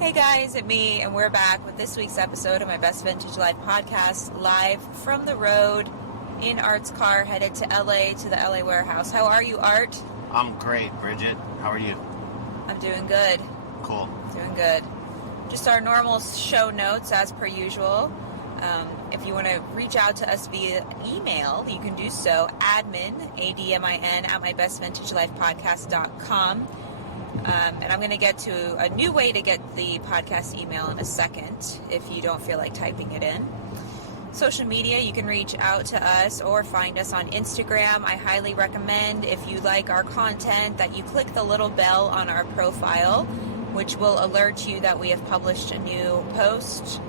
Hey guys, it's me, and we're back with this week's episode of my Best Vintage Life podcast, live from the road in Art's car, headed to LA, to the LA warehouse. How are you, Art? I'm great, Bridget. How are you? I'm doing good. Cool. Doing good. Just our normal show notes, as per usual. If you want to reach out to us via email, you can do so. Admin, ADMIN, at mybestvintagelifepodcast.com. And I'm going to get to a new way to get the podcast email in a second, if you don't feel like typing it in. Social media, you can reach out to us or find us on Instagram. I highly recommend, if you like our content, that you click the little bell on our profile, which will alert you that we have published a new post.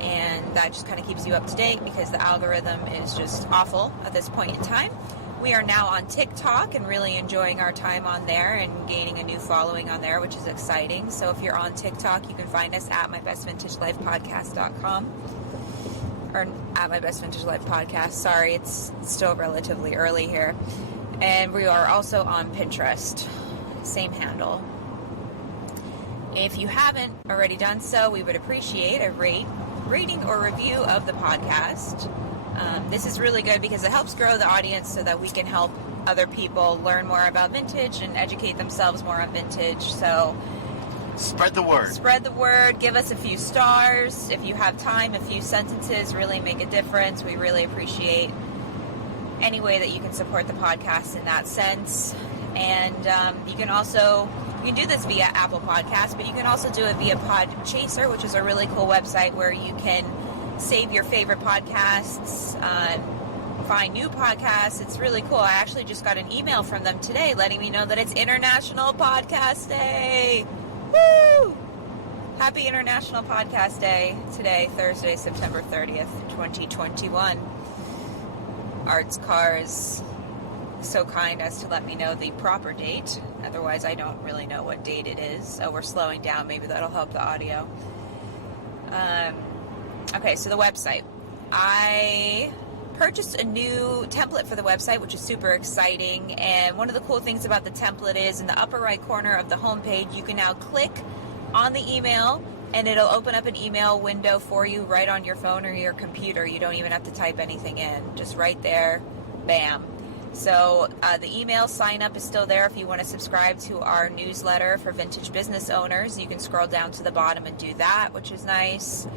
And that just kind of keeps you up to date because the algorithm is just awful at this point in time. We are now on TikTok and really enjoying our time on there and gaining a new following on there, which is exciting. So if you're on TikTok, you can find us at mybestvintagelifepodcast.com or at My Best Vintage Life Podcast. Sorry, it's still relatively early here. And we are also on Pinterest. Same handle. If you haven't already done so, we would appreciate a rating or review of the podcast. This is really good because it helps grow the audience so that we can help other people learn more about vintage and educate themselves more on vintage. So spread the word. Spread the word. Give us a few stars. If you have time, a few sentences really make a difference. We really appreciate any way that you can support the podcast in that sense. And you can do this via Apple Podcasts, but you can also do it via Podchaser, which is a really cool website where you can save your favorite podcasts, find new podcasts. It's really cool. I actually just got an email from them today letting me know that it's International Podcast Day. Woo! Happy International Podcast Day today, Thursday, September 30th, 2021. Art's car is so kind as to let me know the proper date. Otherwise, I don't really know what date it is. So we're slowing down. Maybe that'll help the audio. Okay, so the website. I purchased a new template for the website, which is super exciting. And one of the cool things about the template is in the upper right corner of the homepage, you can now click on the email and it'll open up an email window for you right on your phone or your computer. You don't even have to type anything in. Just right there, bam. So the email sign up is still there. If you want to subscribe to our newsletter for vintage business owners, you can scroll down to the bottom and do that, which is nice.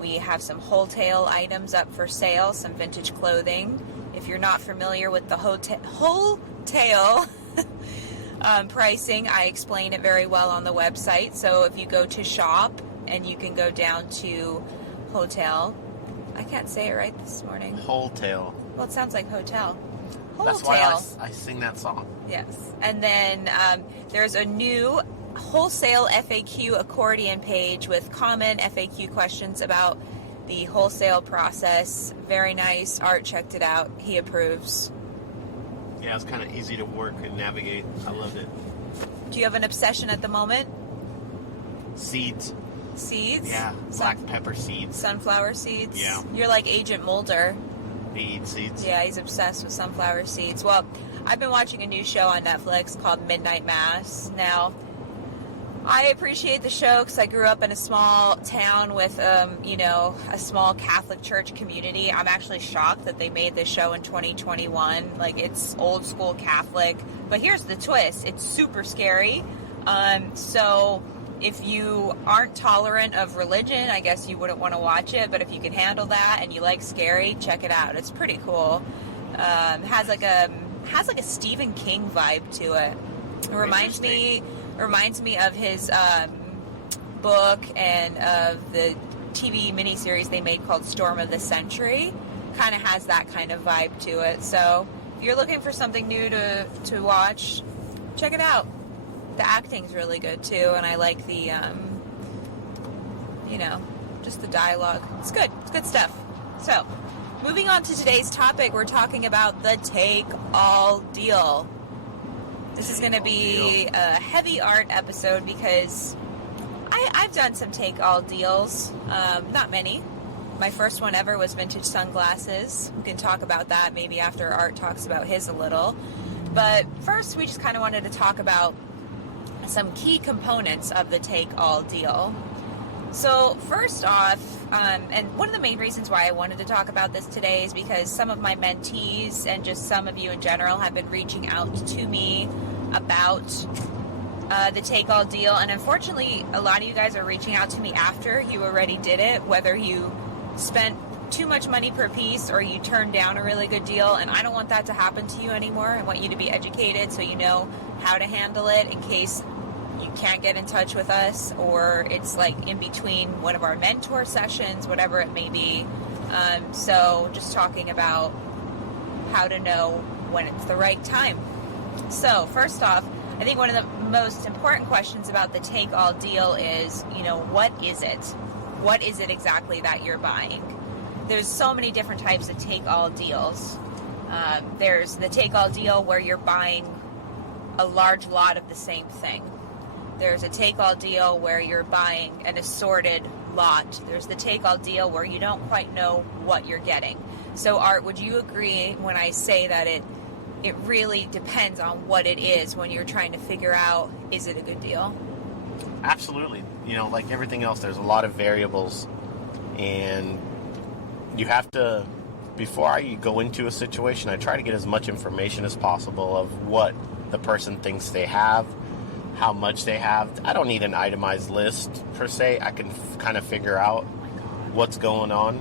We have some wholesale items up for sale, some vintage clothing. If you're not familiar with the wholesale pricing, I explain it very well on the website. So if you go to shop and you can go down to hotel. I can't say it right this morning. Wholesale. Well, it sounds like hotel. That's why I sing that song. Yes. And then there's a new wholesale FAQ accordion page with common FAQ questions about the wholesale process. Very nice. Art checked it out. He approves. Yeah, it's kind of easy to work and navigate. I loved it. Do you have an obsession at the moment? Seeds. Seeds? Yeah, black pepper seeds. Sunflower seeds? Yeah. You're like Agent Mulder. He eats seeds. Yeah, he's obsessed with sunflower seeds. Well, I've been watching a new show on Netflix called Midnight Mass. Now, I appreciate the show because I grew up in a small town with, a small Catholic church community. I'm actually shocked that they made this show in 2021. Like, it's old school Catholic. But here's the twist. It's super scary. So if you aren't tolerant of religion, I guess you wouldn't want to watch it. But if you can handle that and you like scary, check it out. It's pretty cool. Has like a Stephen King vibe to it. It reminds me of his book and of the TV miniseries they made called Storm of the Century. Kind of has that kind of vibe to it. So if you're looking for something new to watch, check it out. The acting's really good too, and I like the, just the dialogue. It's good. It's good stuff. So, moving on to today's topic, we're talking about the take-all deal. This is going to be a heavy art episode because I've done some take-all deals. Not many. My first one ever was vintage sunglasses. We can talk about that maybe after Art talks about his a little. But first, we just kind of wanted to talk about some key components of the take-all deal. So first off, and one of the main reasons why I wanted to talk about this today is because some of my mentees and just some of you in general have been reaching out to me about the take-all deal, and unfortunately a lot of you guys are reaching out to me after you already did it, whether you spent too much money per piece or you turned down a really good deal, and I don't want that to happen to you anymore. I want you to be educated so you know how to handle it in case you can't get in touch with us, or it's like in between one of our mentor sessions, whatever it may be. So just talking about how to know when it's the right time. So first off, I think one of the most important questions about the take-all deal is, what is it? What is it exactly that you're buying? There's so many different types of take-all deals. There's the take-all deal where you're buying a large lot of the same thing. There's a take-all deal where you're buying an assorted lot. There's the take-all deal where you don't quite know what you're getting. So Art, would you agree when I say that it really depends on what it is when you're trying to figure out, is it a good deal? Absolutely. Like everything else, there's a lot of variables, and you have to, before I go into a situation, I try to get as much information as possible of what the person thinks they have, how much they have. I don't need an itemized list per se. I can kind of figure out what's going on.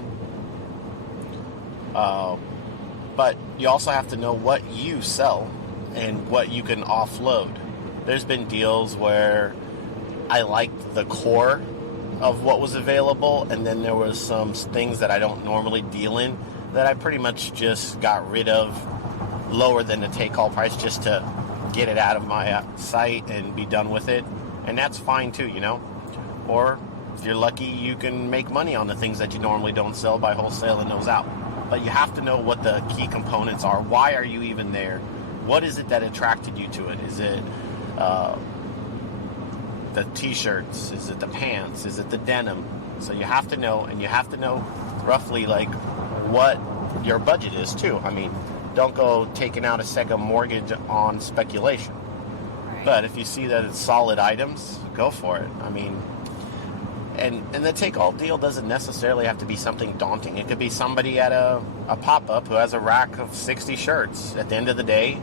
But you also have to know what you sell and what you can offload. There's been deals where I liked the core of what was available, and then there was some things that I don't normally deal in that I pretty much just got rid of lower than the take-all price just to get it out of my site and be done with it. And that's fine too, Or if you're lucky, you can make money on the things that you normally don't sell by wholesaling those out. But you have to know what the key components are. Why are you even there? What is it that attracted you to it? Is it the t-shirts? Is it the pants? Is it the denim? So you have to know, and you have to know roughly like what your budget is too. I mean, don't go taking out a second mortgage on speculation. Right. But if you see that it's solid items, go for it. I mean, and the take-all deal doesn't necessarily have to be something daunting. It could be somebody at a pop-up who has a rack of 60 shirts. At the end of the day,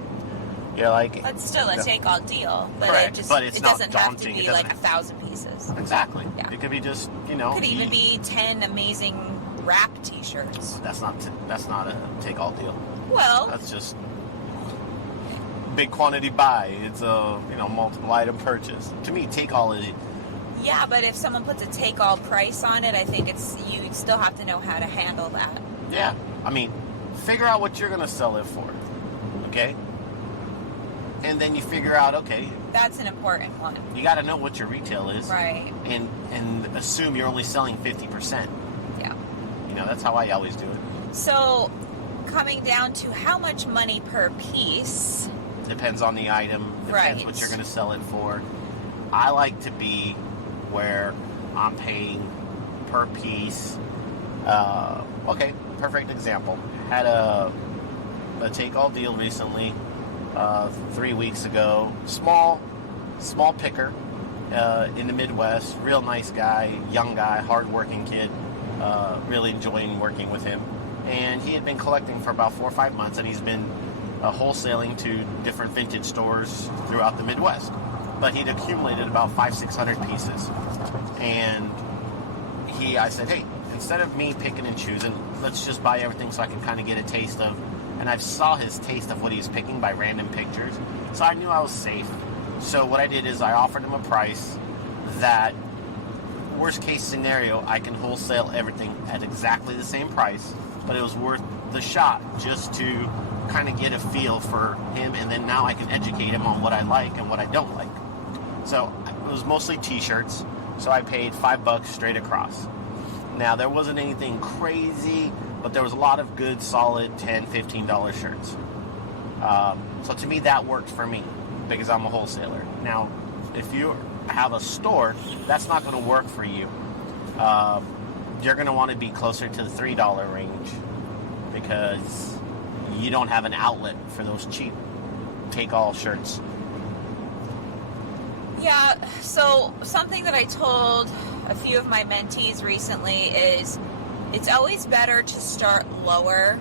you're like... That's still a take-all deal. But correct, it but it's not doesn't daunting. have to be like 1,000 pieces. Exactly. Yeah. It could be just, It could even be 10 amazing wrap t-shirts. That's not a take-all deal. Well... That's just big quantity buy. It's a, multiple item purchase. To me, take-all is... Yeah, but if someone puts a take-all price on it, I think you still have to know how to handle that. Yeah. I mean, figure out what you're going to sell it for. Okay? And then you figure out, okay... That's an important one. You got to know what your retail is. Right. And assume you're only selling 50%. Yeah. That's how I always do it. So, coming down to how much money per piece... Depends on the item. Depends what you're going to sell it for. I like to be where I'm paying per piece. Okay, perfect example. Had a take-all deal recently, 3 weeks ago. Small picker in the Midwest. Real nice guy, young guy, hard-working kid. Really enjoying working with him. And he had been collecting for about 4 or 5 months, and he's been wholesaling to different vintage stores throughout the Midwest. But he'd accumulated about 500-600 pieces. And I said, hey, instead of me picking and choosing, let's just buy everything so I can kind of get a taste of, and I saw his taste of what he was picking by random pictures. So I knew I was safe. So what I did is I offered him a price that, worst case scenario, I can wholesale everything at exactly the same price, but it was worth the shot just to kind of get a feel for him, and then now I can educate him on what I like and what I don't like. So it was mostly t-shirts, so I paid $5 straight across. Now there wasn't anything crazy, but there was a lot of good, solid $10, $15 shirts. So to me that worked for me because I'm a wholesaler. Now if you have a store, that's not going to work for you. You're going to want to be closer to the $3 range because you don't have an outlet for those cheap take-all shirts. Yeah, so something that I told a few of my mentees recently is it's always better to start lower,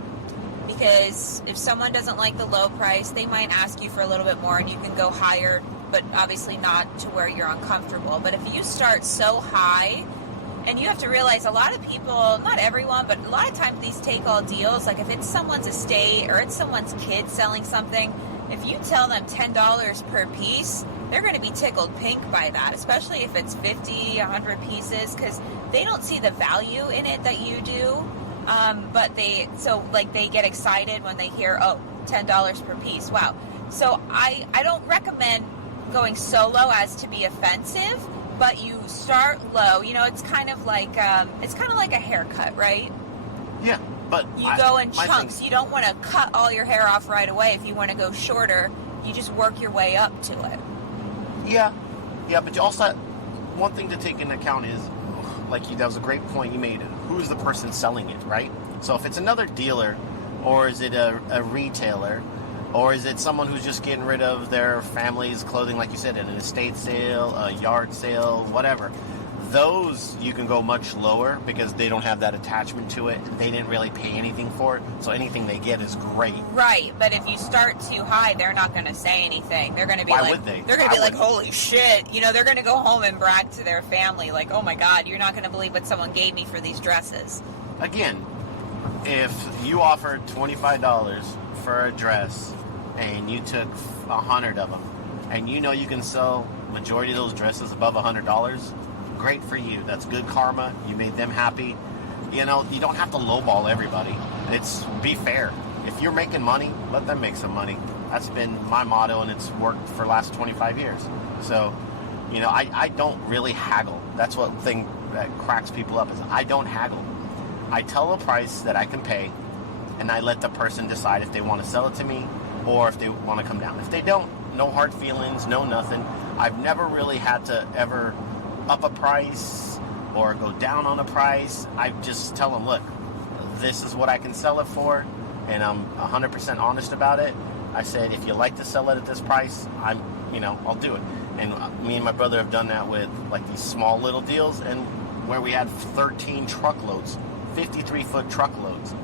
because if someone doesn't like the low price, they might ask you for a little bit more and you can go higher, but obviously not to where you're uncomfortable. But if you start so high, and you have to realize a lot of people, not everyone, but a lot of times these take-all deals, like if it's someone's estate or it's someone's kid selling something, if you tell them $10 per piece, they're going to be tickled pink by that, especially if it's 50, 100 pieces, because they don't see the value in it that you do. But they get excited when they hear, oh, $10 per piece. Wow. So I don't recommend going so low as to be offensive, but you start low. You know, it's kind of like a haircut, right? Yeah, but you go in chunks. You don't want to cut all your hair off right away. If you want to go shorter, you just work your way up to it. Yeah, but you also, one thing to take into account is, that was a great point you made. Who's the person selling it, right? So if it's another dealer, or is it a retailer, or is it someone who's just getting rid of their family's clothing, like you said, at an estate sale, a yard sale, whatever, those you can go much lower because they don't have that attachment to it. They didn't really pay anything for it, so anything they get is great. Right, but if you start too high, they're not going to say anything. They're going to be Why would they? They're going to be like, holy shit. You know, they're going to go home and brag to their family like, oh my God, you're not going to believe what someone gave me for these dresses. Again, if you offered $25 for a dress and you took 100 of them, and you know you can sell majority of those dresses above $100, great for you. That's good karma. You made them happy. You know, you don't have to lowball everybody. Be fair. If you're making money, let them make some money. That's been my motto, and it's worked for the last 25 years. So, you know, I don't really haggle. That's one thing that cracks people up, is I don't haggle. I tell a price that I can pay, and I let the person decide if they want to sell it to me or if they want to come down. If they don't, no hard feelings, no nothing. I've never really had to ever up a price or go down on a price. I just tell them, look, this is what I can sell it for, and I'm 100% honest about it. I said, if you like to sell it at this price, I'll do it. And me and my brother have done that with these small little deals, and where we had 13 truckloads, 53-foot truckloads.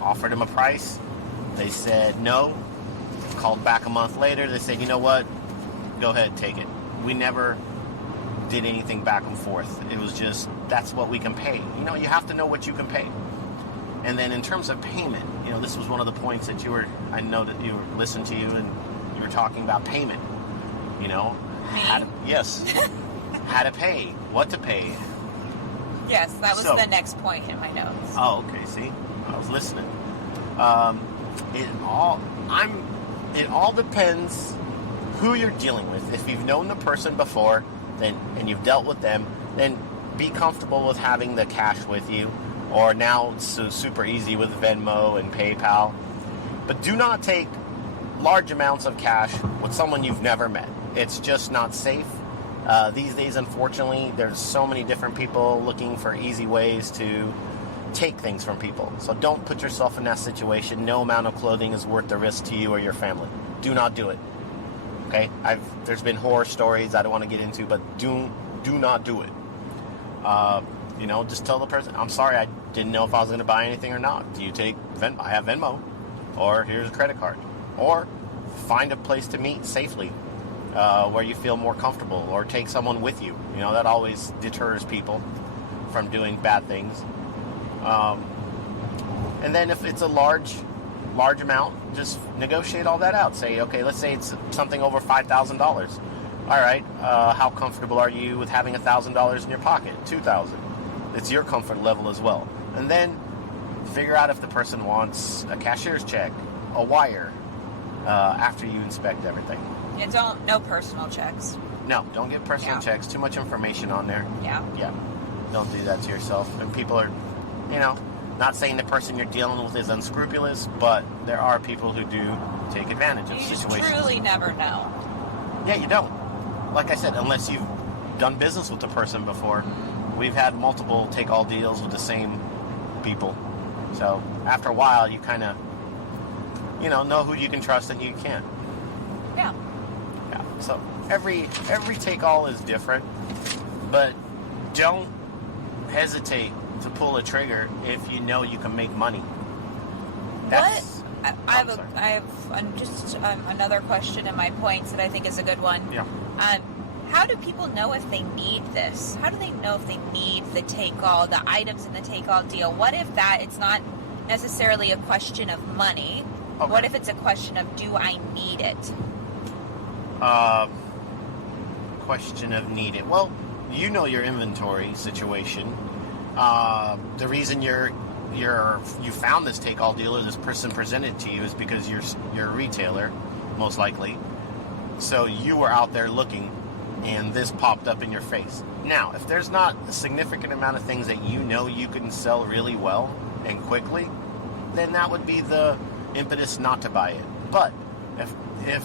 Offered them a price. They said no. Called back a month later. They said, you know what? Go ahead, take it. We never did anything back and forth. It was just, that's what we can pay. You have to know what you can pay. And then in terms of payment, this was one of the points that I know that you were listening to you, and you were talking about payment. Yes. How to pay, what to pay. Yes, that was the next point in my notes. Oh, okay, see? I was listening. It all depends who you're dealing with. If you've known the person before, and you've dealt with them, then be comfortable with having the cash with you. Or now it's so super easy with Venmo and PayPal. But do not take large amounts of cash with someone you've never met. It's just not safe. These days, unfortunately, there's so many different people looking for easy ways to take things from people. So don't put yourself in that situation. No amount of clothing is worth the risk to you or your family. Do not do it. Okay? There's been horror stories I don't want to get into, but do not do it. Just tell the person, I'm sorry, I didn't know if I was going to buy anything or not. Do you take Venmo? I have Venmo. Or here's a credit card. Or find a place to meet safely where you feel more comfortable, or take someone with you. That always deters people from doing bad things. And then if it's a large amount, just negotiate all that out. Say, okay, let's say it's something over $5,000. All right, how comfortable are you with having $1,000 in your pocket? $2,000. It's your comfort level as well. And then figure out if the person wants a cashier's check, a wire, after you inspect everything. Yeah, no personal checks. No, don't get personal checks. Too much information on there. Yeah. Don't do that to yourself. And people are, not saying the person you're dealing with is unscrupulous, but there are people who do take advantage of situations. You truly never know. Yeah, you don't. Like I said, unless you've done business with the person before. We've had multiple take-all deals with the same people. So after a while, you kind of, know who you can trust and who you can't. Yeah. Yeah. So every take-all is different, but don't hesitate to pull a trigger if you know you can make money. I have another question in my points that I think is a good one. Yeah. How do people know if they need this? How do they know if they need the take-all, the items in the take-all deal? What if it's not necessarily a question of money? Okay. What if it's a question of, do I need it? Question of need it. Well, you know your inventory situation. The reason you found this take-all deal, or this person presented to you, is because you're a retailer, most likely. So you were out there looking, and this popped up in your face. Now, if there's not a significant amount of things that you know you can sell really well and quickly, then that would be the impetus not to buy it. But if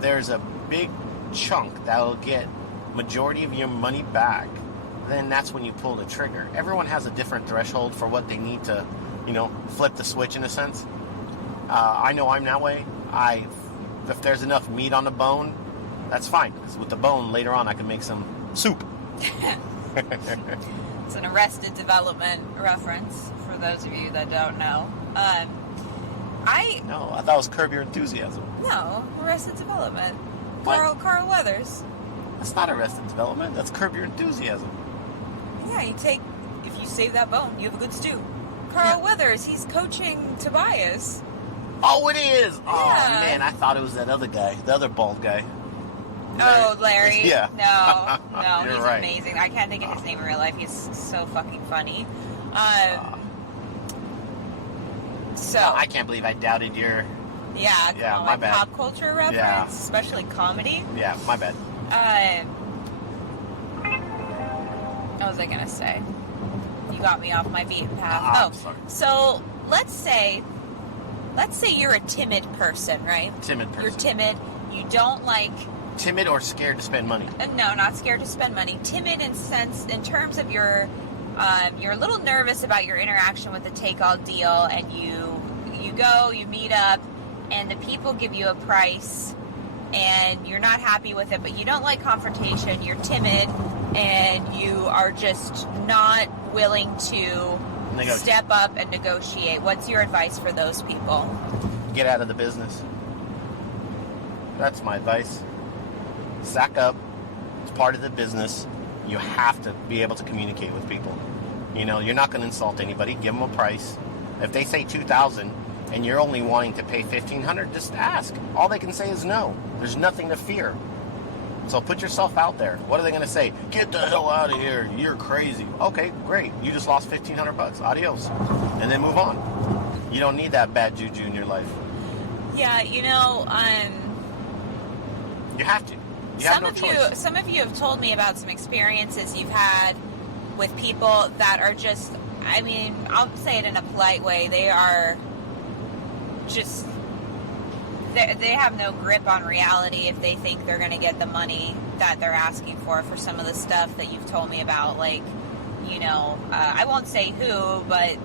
there's a big chunk that'll get majority of your money back, then that's when you pull the trigger. Everyone has a different threshold for what they need to, flip the switch in a sense. I know I'm that way. If there's enough meat on the bone, that's fine. Because with the bone, later on, I can make some soup. It's an Arrested Development reference, for those of you that don't know. No, I thought it was Curb Your Enthusiasm. No, Arrested Development. What? Carl Weathers. That's not Arrested Development. That's Curb Your Enthusiasm. Yeah, if you save that bone, you have a good stew. Carl Weathers, he's coaching Tobias. Oh, it is! Yeah. Oh, man, I thought it was that other guy, the other bald guy. Oh, Larry? Yeah. No, You're he's right. amazing. I can't think of his name in real life. He's so fucking funny. I can't believe I doubted your... Yeah, my bad. Pop culture reference, especially comedy. Yeah, my bad. What was I going to say? You got me off my beaten path. Sorry. So let's say you're a timid person, right? Timid person. You're timid. You don't like... Timid or scared to spend money? No, not scared to spend money. Timid in terms of you're a little nervous about your interaction with the take-all deal, and you meet up, and the people give you a price, and you're not happy with it, but you don't like confrontation. You're timid, and you are just not willing to step up and negotiate. What's your advice for those people? Get out of the business. That's my advice. Sack up. It's part of the business. You have to be able to communicate with people. You're not going to insult anybody. Give them a price. If they say $2,000 and you're only wanting to pay $1,500, just ask. All they can say is no. There's nothing to fear. So put yourself out there. What are they going to say? Get the hell out of here. You're crazy. Okay, great. You just lost $1,500. Adios. And then move on. You don't need that bad juju in your life. Yeah, You have to. Some of you have told me about some experiences you've had with people that are just, I'll say it in a polite way, they are just, they have no grip on reality if they think they're going to get the money that they're asking for some of the stuff that you've told me about. Like, I won't say who, but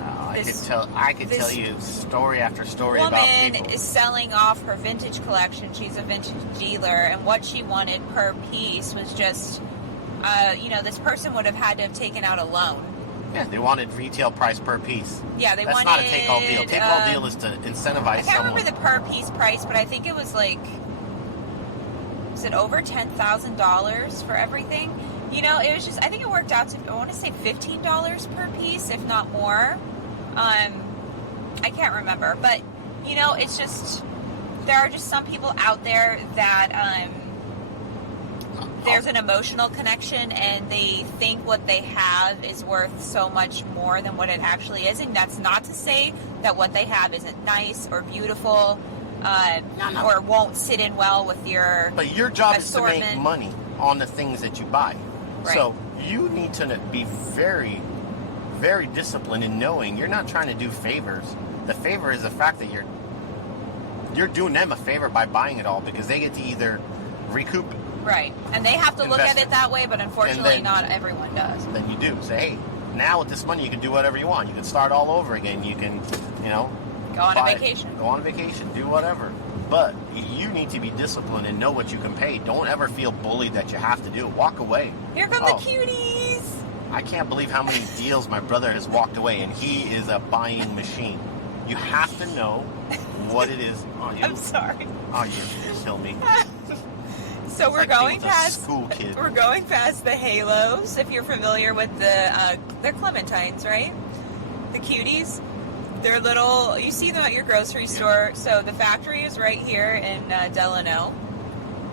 I could tell you story after story about people. Woman is selling off her vintage collection. She's a vintage dealer, and what she wanted per piece was just, this person would have had to have taken out a loan. Yeah, they wanted retail price per piece. Yeah, That's not a take-all deal. Take-all deal is to incentivize someone. I can't remember the per piece price, but I think it was over $10,000 for everything? It was just, I think it worked out to, I want to say $15 per piece, if not more. I can't remember, but, it's just, there are just some people out there that, there's an emotional connection, and they think what they have is worth so much more than what it actually is. And that's not to say that what they have isn't nice or beautiful, or won't sit in well with your But your job assortment. Is to make money on the things that you buy. Right. So you need to be very, very disciplined in knowing you're not trying to do favors. The favor is the fact that you're doing them a favor by buying it all, because they get to either recoup. Right. And they have to look at it that way, but unfortunately not everyone does. Then you do. Say, hey, now with this money you can do whatever you want. You can start all over again. You can, go on a vacation. Go on a vacation. Do whatever. but you need to be disciplined and know what you can pay. Don't ever feel bullied that you have to do it. Walk away. Here come the cuties. I can't believe how many deals my brother has walked away, and he is a buying machine. You have to know what it is. Oh, you? I'm sorry. Oh, you kill me. So we're going past school kid. We're going past the halos. If you're familiar with they're clementines, right? The cuties. They're little. You see them at your grocery store. So the factory is right here in Delano.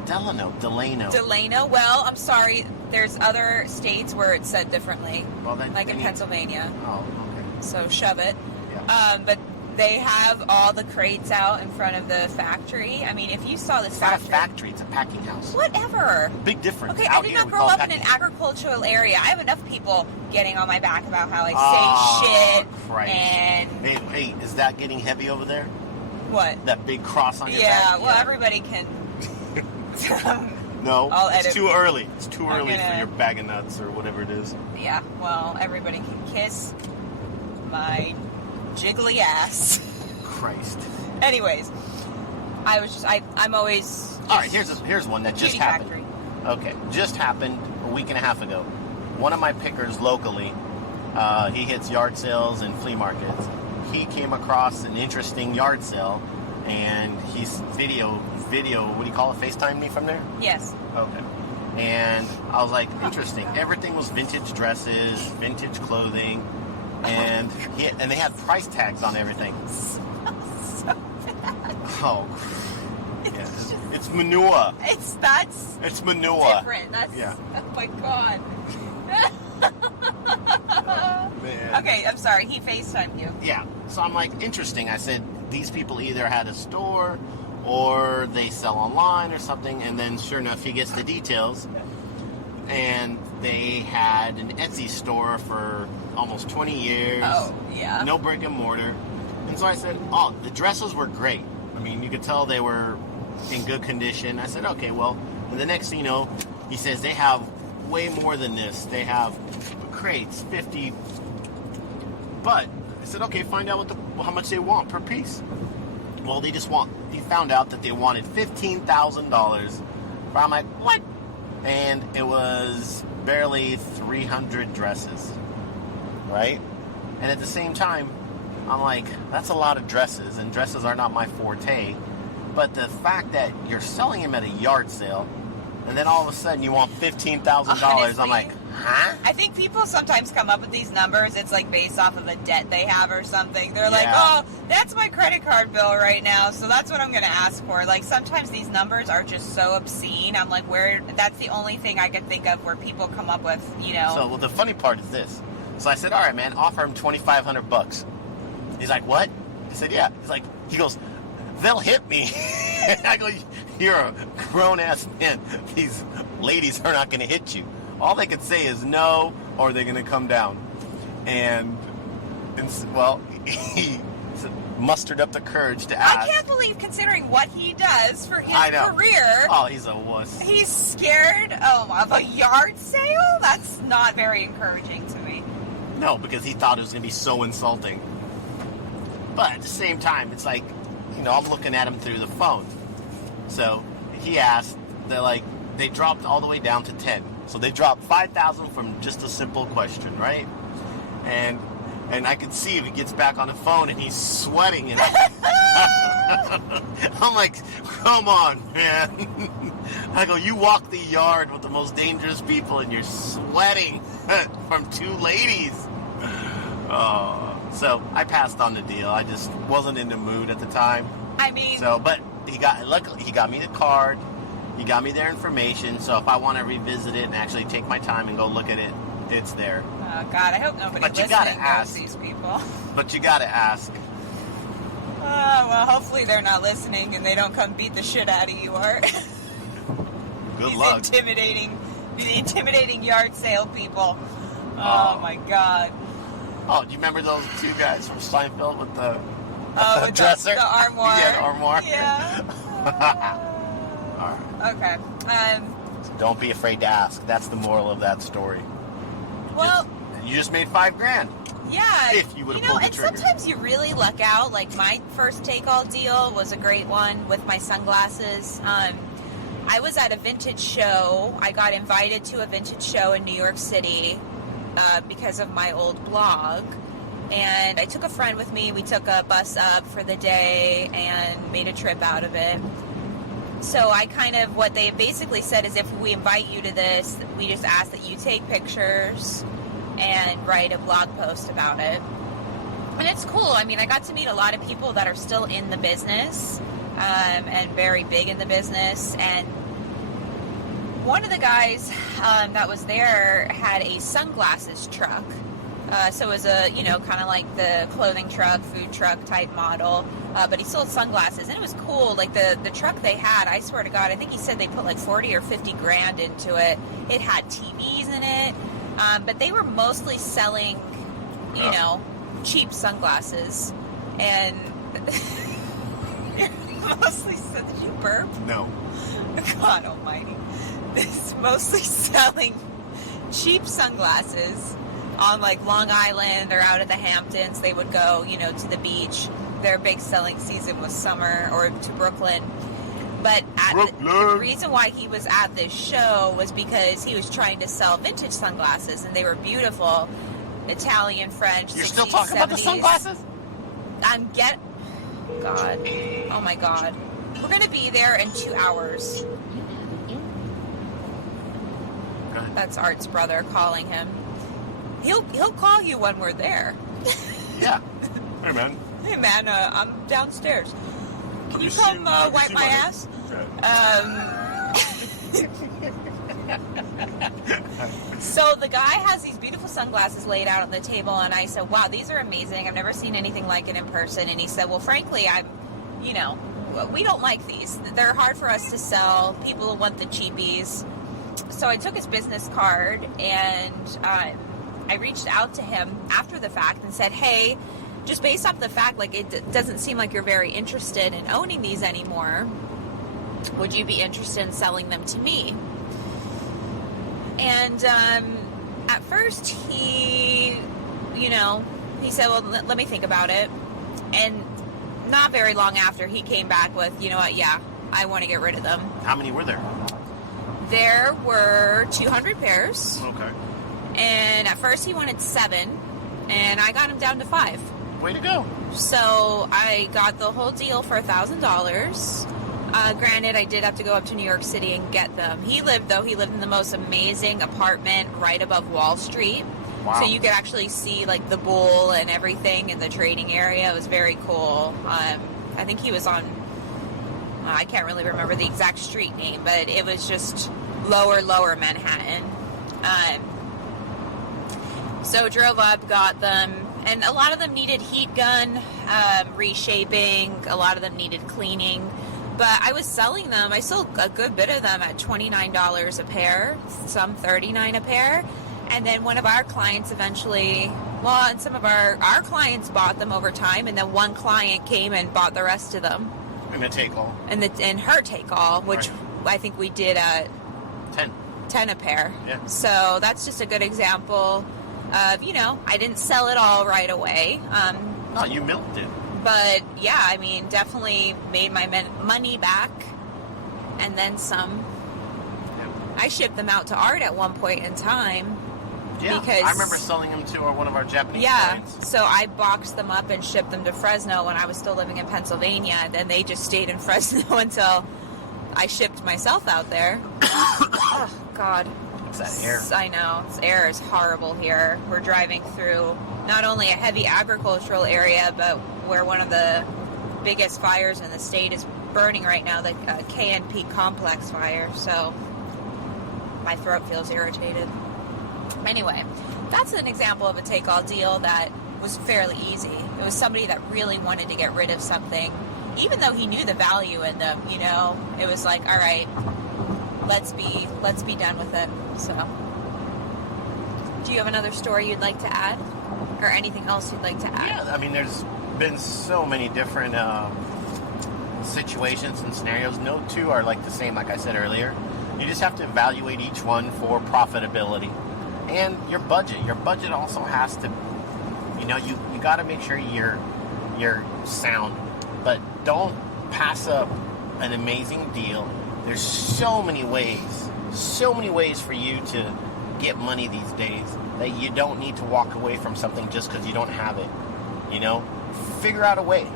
Delano. Well, I'm sorry. There's other states where it's said differently, like in Pennsylvania. Oh, okay. So shove it. Yeah. But they have all the crates out in front of the factory. I mean, if you saw this factory... It's not a factory, it's a packing house. Whatever. Big difference. Okay, I did not grow up in an agricultural area. I have enough people getting on my back about how I say shit. Christ. And... Hey, is that getting heavy over there? What? That big cross on your back? Yeah, well, everybody can... No, it's too early. It's too early for your bag of nuts or whatever it is. Yeah, well, everybody can kiss my jiggly ass. Christ. Anyways, I'm always... All right, here's one that just happened. Factory. Okay, just happened a week and a half ago. One of my pickers locally, he hits yard sales and flea markets. He came across an interesting yard sale, and he's video, what do you call it, FaceTime me from there? Yes. Okay. And I was like, interesting. Everything was vintage dresses, vintage clothing, and they had price tags on everything. So bad. Oh. Yes. It's manure. It's manure. Different. Oh my god. Oh, man. Okay, I'm sorry. He FaceTimed you. Yeah. So I'm like, interesting. I said, these people either had a store or they sell online or something, and then sure enough, he gets the details, and they had an Etsy store for almost 20 years. Oh, yeah. No brick and mortar. And so I said, oh, the dresses were great. I mean, you could tell they were in good condition. I said, okay, well, and the next thing you know, he says they have way more than this. They have crates, 50. But I said, okay, find out how much they want per piece. Well, he found out that they wanted $15,000. I'm like, what? And it was barely 300 dresses, right? And at the same time, I'm like, that's a lot of dresses, and dresses are not my forte. But the fact that you're selling them at a yard sale, and then all of a sudden you want $15,000, I'm like, huh? I think people sometimes come up with these numbers. It's like based off of a debt they have or something. They're like, oh, that's my credit card bill right now, so that's what I'm going to ask for. Like, sometimes these numbers are just so obscene. I'm like, that's the only thing I can think of where people come up with, you know. So, well, the funny part is this. So I said, all right, man, offer him $2,500. He's like, what? I said, yeah. He goes, they'll hit me. I go, you're a grown-ass man. These ladies are not going to hit you. All they could say is no, or they're going to come down. And well, he mustered up the courage to ask. I can't believe, considering what he does for his career. Oh, he's a wuss. He's scared of a yard sale? That's not very encouraging to me. No, because he thought it was going to be so insulting. But at the same time, it's like, I'm looking at him through the phone. So he asked, they dropped all the way down to 10. So they dropped 5,000 from just a simple question, right? And I can see if he gets back on the phone and he's sweating. And I'm like, come on, man. I go, you walk the yard with the most dangerous people and you're sweating from two ladies. So I passed on the deal. I just wasn't in the mood at the time. I mean... But luckily he got me the card. He got me their information. So if I want to revisit it and actually take my time and go look at it, it's there. Oh, God, I hope nobody listening knows these people. But you gotta ask. Well, hopefully they're not listening and they don't come beat the shit out of you, Art. Good luck. These intimidating yard sale people. Oh, my God. Oh, do you remember those two guys from Steinfeld with the with dresser? The armoire. Yeah, the armoire. Yeah. All right. Okay. Don't be afraid to ask. That's the moral of that story. Well, you just made $5,000. Yeah. If you would have pulled the trigger. And sometimes you really luck out. Like my first take-all deal was a great one with my sunglasses. I was at a vintage show. I got invited to a vintage show in New York City because of my old blog. And I took a friend with me. We took a bus up for the day and made a trip out of it. So what they basically said is if we invite you to this, we just ask that you take pictures and write a blog post about it. And it's cool. I mean, I got to meet a lot of people that are still in the business and very big in the business. And one of the guys that was there had a sunglasses truck. So it was a, kind of like the clothing truck, food truck type model. But he sold sunglasses, and it was cool. Like the truck they had, I swear to God, I think he said they put like 40 or 50 grand into it. It had TVs in it. But they were mostly selling, cheap sunglasses. And mostly, did you burp? No. God almighty. It's mostly selling cheap sunglasses on like Long Island or out at the Hamptons. They would go, to the beach. Their big selling season was summer, or to Brooklyn. But the reason why he was at this show was because he was trying to sell vintage sunglasses, and they were beautiful. Italian, French, You're 60s, still talking 70s. about the sunglasses? God. Oh my God. We're going to be there in 2 hours. That's Art's brother calling him. He'll call you when we're there. Yeah. Hey, man. Hey, man, I'm downstairs. Can you come wipe my ass? So the guy has these beautiful sunglasses laid out on the table, and I said, wow, these are amazing. I've never seen anything like it in person. And he said, well, frankly, we don't like these. They're hard for us to sell. People want the cheapies. So I took his business card, and I reached out to him after the fact and said, hey, just based off the fact, like, it doesn't seem like you're very interested in owning these anymore. Would you be interested in selling them to me? And at first he said, well, let me think about it. And not very long after, he came back with, you know what, yeah, I want to get rid of them. How many were there? There were 200 pairs. Okay. And at first he wanted 7, and I got him down to 5. Way to go. So I got the whole deal for $1,000. Granted, I did have to go up to New York City and get them. He lived in the most amazing apartment right above Wall Street. Wow. So you could actually see like the bull and everything in the trading area. It was very cool. I think he was on, I can't really remember the exact street name, but it was just lower Manhattan. So drove up, got them, and a lot of them needed heat gun, reshaping. A lot of them needed cleaning. But I was selling them. I sold a good bit of them at $29 a pair, some $39 a pair. And then one of our clients eventually, and some of our clients bought them over time, and then one client came and bought the rest of them. And a take-all. And her take-all, which right. I think we did at 10 a pair. Yeah. So that's just a good example of, I didn't sell it all right away. No, you milked it. But, yeah, I mean, definitely made my money back and then some. Yeah. I shipped them out to Art at one point in time. Yeah, because, I remember selling them to one of our Japanese clients. So I boxed them up and shipped them to Fresno when I was still living in Pennsylvania. And then they just stayed in Fresno until I shipped myself out there. Oh, God. It's that air. I know. This air is horrible here. We're driving through not only a heavy agricultural area, but where one of the biggest fires in the state is burning right now, the KNP complex fire. So my throat feels irritated. Anyway, that's an example of a take-all deal that was fairly easy. It was somebody that really wanted to get rid of something, even though he knew the value in them, It was like, all right, let's be done with it. So, do you have another story you'd like to add? Or anything else you'd like to add? Yeah, I mean, there's been so many different situations and scenarios. No two are like the same, like I said earlier. You just have to evaluate each one for profitability. And your budget. Your budget also has to You know, you got to make sure you're sound, but don't pass up an amazing deal. There's so many ways for you to get money these days that you don't need to walk away from something just because you don't have it. You know, figure out a way.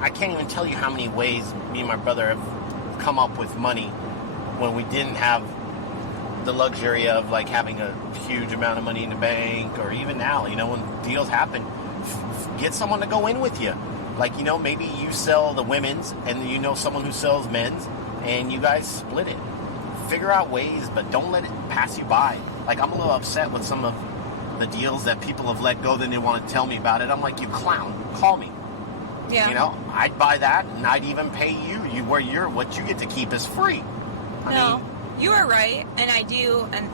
I can't even tell you how many ways me and my brother have come up with money when we didn't have the luxury of like having a huge amount of money in the bank, or even now, you know, when deals happen, get someone to go in with you. Like, you know, maybe you sell the women's and you know someone who sells men's and you guys split it. Figure out ways, but don't let it pass you by. Like, I'm a little upset with some of the deals that people have let go, then they want to tell me about it. I'm like, you clown, call me. Yeah. You know, I'd buy that and I'd even pay you what you get to keep is free. I mean, you are right, and I do, and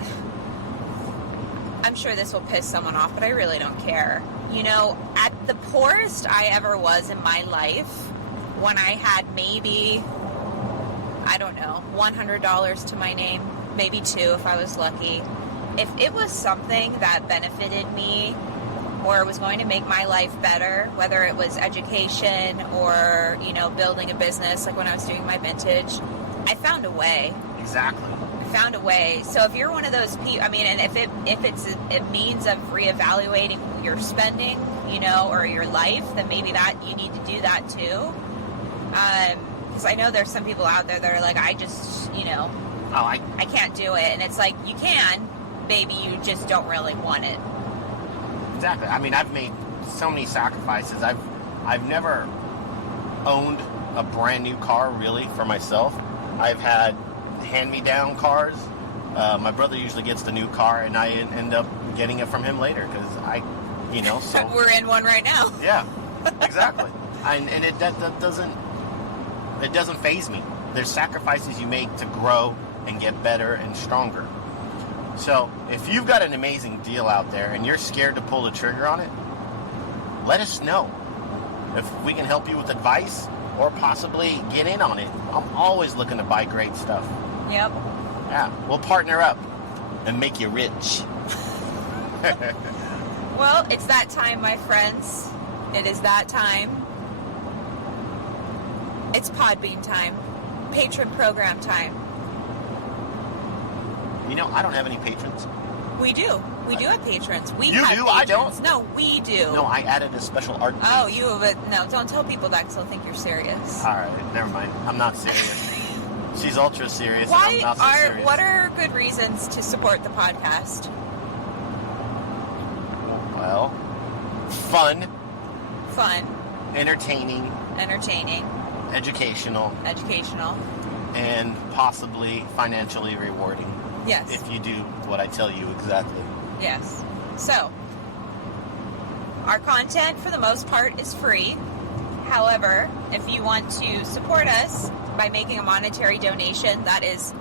I'm sure this will piss someone off, but I really don't care. You know, at the poorest I ever was in my life, when I had maybe, I don't know, $100 to my name, maybe $2 if I was lucky. If it was something that benefited me or was going to make my life better, whether it was education or, you know, building a business, like when I was doing my vintage, I found a way. Exactly. I found a way. So if you're one of those people, I mean, and if it's a means of reevaluating your spending, you know, or your life, then maybe that you need to do that too. Because I know there's some people out there that are like, I just, you know, I can't do it. And it's like, you can, maybe you just don't really want it. Exactly. I mean, I've made so many sacrifices. I've never owned a brand new car really for myself. I've had hand-me-down cars. My brother usually gets the new car, and I end up getting it from him later because you know, so we're in one right now. Yeah, exactly. And that doesn't faze me. There's sacrifices you make to grow and get better and stronger. So if you've got an amazing deal out there and you're scared to pull the trigger on it, let us know. If we can help you with advice or possibly get in on it. I'm always looking to buy great stuff. Yep. Yeah, we'll partner up and make you rich. Well, it's that time, my friends. It is that time. It's Podbean time. Patron program time. You know, I don't have any patrons. We do. We do have patrons. You do? Patrons. I don't? No, we do. No, I added a special art piece. Oh, you have it. No, don't tell people that because they'll think you're serious. All right, never mind. I'm not serious. She's ultra serious. Why and I'm not so serious. What are good reasons to support the podcast? Well, fun. Entertaining. Educational. And possibly financially rewarding. Yes. If you do what I tell you exactly. Yes. So, our content for the most part is free. However, if you want to support us by making a monetary donation, that is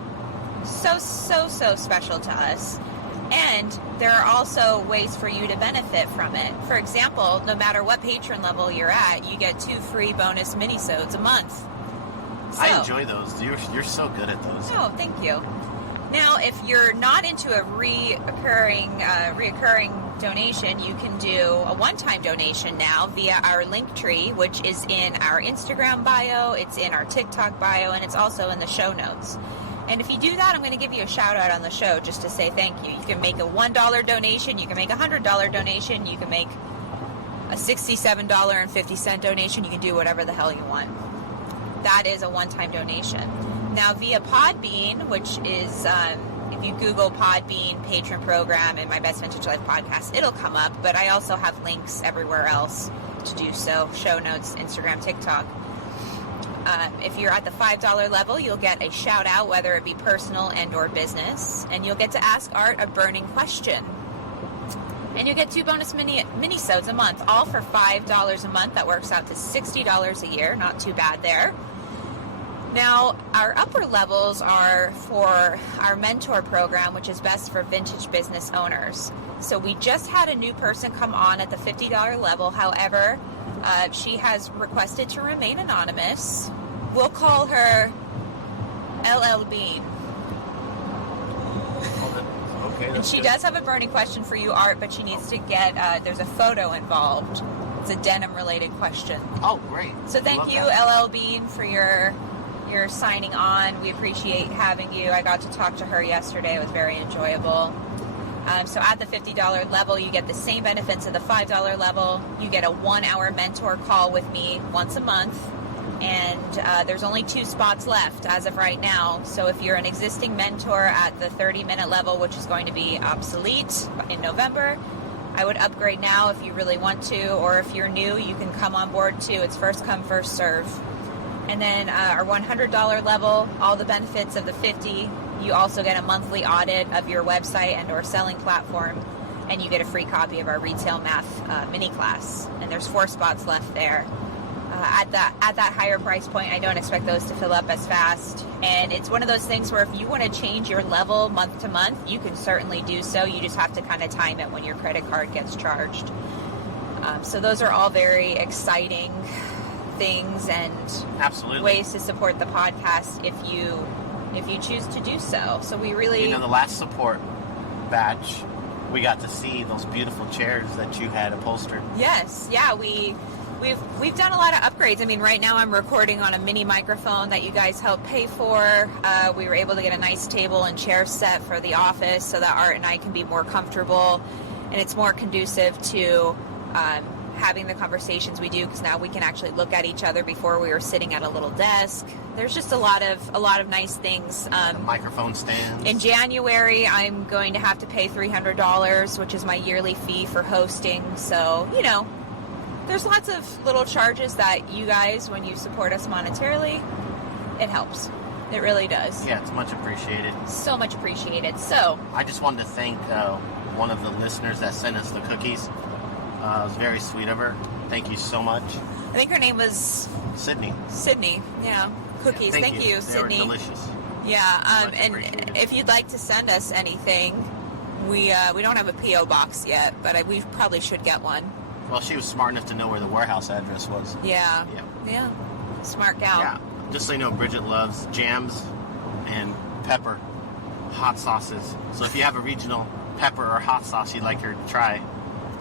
so special to us. And there are also ways for you to benefit from it. For example, no matter what patron level you're at, you get 2 free bonus minisodes a month. So, I enjoy those. You're so good at those. Oh, thank you. Now, if you're not into a reoccurring donation, you can do a one-time donation now via our link tree, which is in our Instagram bio, it's in our TikTok bio, and it's also in the show notes. And if you do that, I'm going to give you a shout-out on the show just to say thank you. You can make a $1 donation, you can make a $100 donation, you can make a $67.50 donation, you can do whatever the hell you want. That is a one-time donation. Now, via Podbean, which is, if you Google Podbean, Patron Program, and My Best Vintage Life Podcast, it'll come up. But I also have links everywhere else to do so. Show notes, Instagram, TikTok. If you're at the $5 level, you'll get a shout-out, whether it be personal and or business. And you'll get to ask Art a burning question. And you'll get 2 bonus mini-sodes a month, all for $5 a month. That works out to $60 a year. Not too bad there. Now, our upper levels are for our mentor program, which is best for vintage business owners. So we just had a new person come on at the $50 level. However, she has requested to remain anonymous. We'll call her LL Bean. Okay. And she good. does have a burning question for you, Art, but she needs to get, there's a photo involved. It's a denim-related question. Oh, great. So thank you, LL Bean, for your signing on. We appreciate having you. I got to talk to her yesterday. It was very enjoyable. So at the $50 level, you get the same benefits of the $5 level. You get a 1-hour mentor call with me once a month. And there's only 2 spots left as of right now. So if you're an existing mentor at the 30-minute level, which is going to be obsolete in November, I would upgrade now if you really want to. Or if you're new, you can come on board too. It's first come, first serve. And then our $100 level, all the benefits of the 50. You also get a monthly audit of your website and or selling platform, and you get a free copy of our retail math mini class. And there's 4 spots left there. At that higher price point, I don't expect those to fill up as fast. And it's one of those things where if you want to change your level month to month, you can certainly do so. You just have to kind of time it when your credit card gets charged. So those are all very exciting things and absolutely ways to support the podcast if you choose to do so. So we really, the last support batch, we got to see those beautiful chairs that you had upholstered. Yes, yeah, we've done a lot of upgrades. I mean, right now I'm recording on a mini microphone that you guys helped pay for. We were able to get a nice table and chair set for the office so that Art and I can be more comfortable, and it's more conducive to having the conversations we do, because now we can actually look at each other. Before we were sitting at a little desk. There's just a lot of nice things. Microphone stands. In January, I'm going to have to pay $300, which is my yearly fee for hosting. So, there's lots of little charges that you guys, when you support us monetarily, it helps. It really does. Yeah, it's much appreciated. So much appreciated. So I just wanted to thank one of the listeners that sent us the cookies. It was very sweet of her. Thank you so much. I think her name was Sydney. Yeah. Cookies. Yeah, thank you, Sydney. They were delicious. Yeah. And if you'd like to send us anything, we don't have a P.O. box yet, but we probably should get one. Well, she was smart enough to know where the warehouse address was. Yeah. Smart gal. Yeah. Just so you know, Bridget loves jams and pepper hot sauces. So if you have a regional pepper or hot sauce you'd like her to try,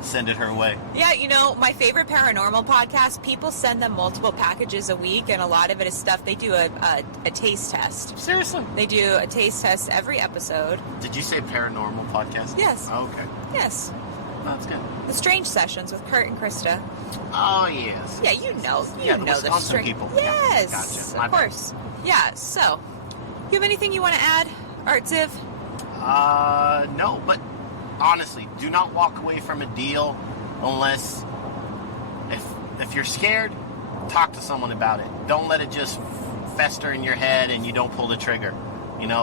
send it her way. Yeah, my favorite paranormal podcast, people send them multiple packages a week, and a lot of it is stuff. They do a taste test. Seriously? They do a taste test every episode. Did you say paranormal podcast? Yes. Oh, okay. Yes. That's good. The Strange Sessions with Kurt and Krista. Oh, yes. Yeah, you know the the strange people. Yes, Gotcha. Of course. Yeah, so, you have anything you want to add, Art Ziv? No, but honestly, do not walk away from a deal unless, if you're scared, talk to someone about it. Don't let it just fester in your head and you don't pull the trigger.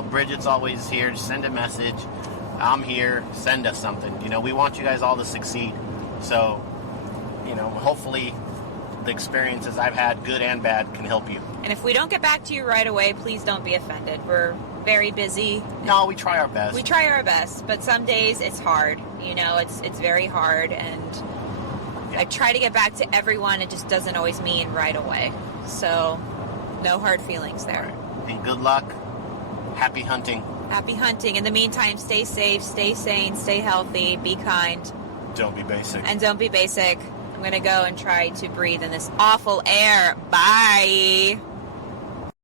Bridget's always here. Just send a message. I'm here. Send us something. We want you guys all to succeed. So, hopefully the experiences I've had, good and bad, can help you. And if we don't get back to you right away, please don't be offended. We're very busy. No, we try our best. We try our best, but some days it's hard. It's very hard, and I try to get back to everyone. It just doesn't always mean right away. So, no hard feelings there. Right. And good luck. Happy hunting. Happy hunting. In the meantime, stay safe, stay sane, stay healthy, be kind. Don't be basic. And don't be basic. I'm going to go and try to breathe in this awful air. Bye.